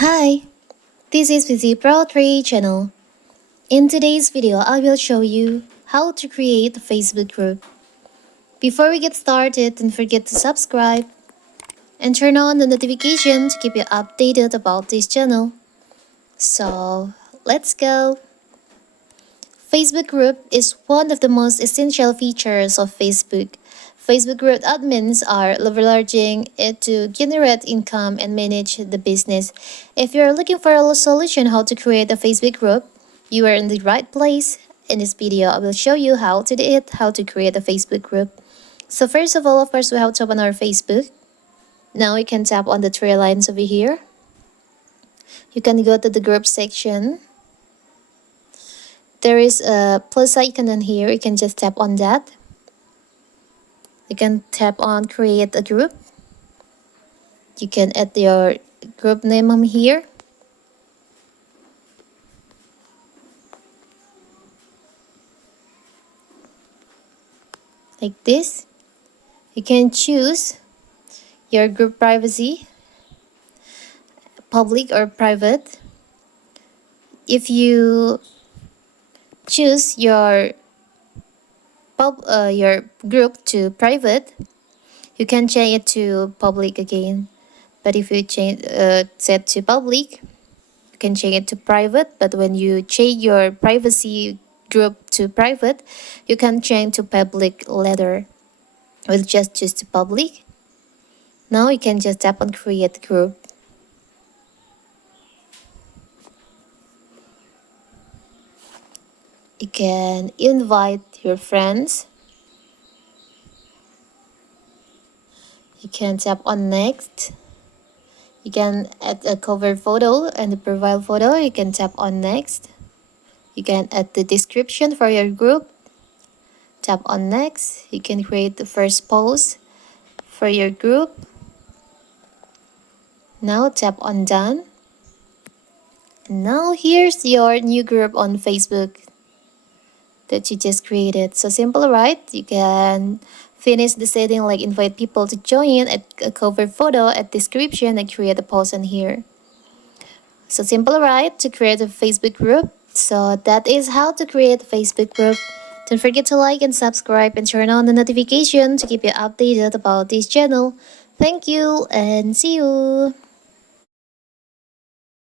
Hi, this is Vizi Pro 3 channel. In today's video, I will show you how to create a Facebook group. Before we get started, don't forget to subscribe and turn on the notification to keep you updated about this channel. So, let's go. Facebook group is one of the most essential features of Facebook. Facebook group admins are leveraging it to generate income and manage the business. If you're looking for a solution how to create a Facebook group, you are in the right place. In this video, I will show you how to do it, how to create a Facebook group. So first of all, of course, we have to open our Facebook. Now you can tap on the three lines over here. You can go to the group section. There is a plus icon on here. You can just tap on that. You can tap on create a group. You can add your group name on here. Like this. You can choose your group privacy, public or private. If you choose your group to private, you can change it to public again. But if you set to public, you can change it to private. But when you change your privacy group to private, you can change to public later. We'll just choose to public. Now you can just tap on create group. You can invite your friends. You can tap on next. You can add a cover photo and the profile photo. You can tap on next. You can add the description for your group. Tap on next. You can create the first post for your group. Now tap on done. And now here's your new group on Facebook that you just created. So simple, right? You can finish the setting like invite people to join, add a cover photo, add description, and create a post on here. So simple, right? To create a Facebook group. So that is how to create a Facebook group. Don't forget to like and subscribe and turn on the notification to keep you updated about this channel. Thank you and see you.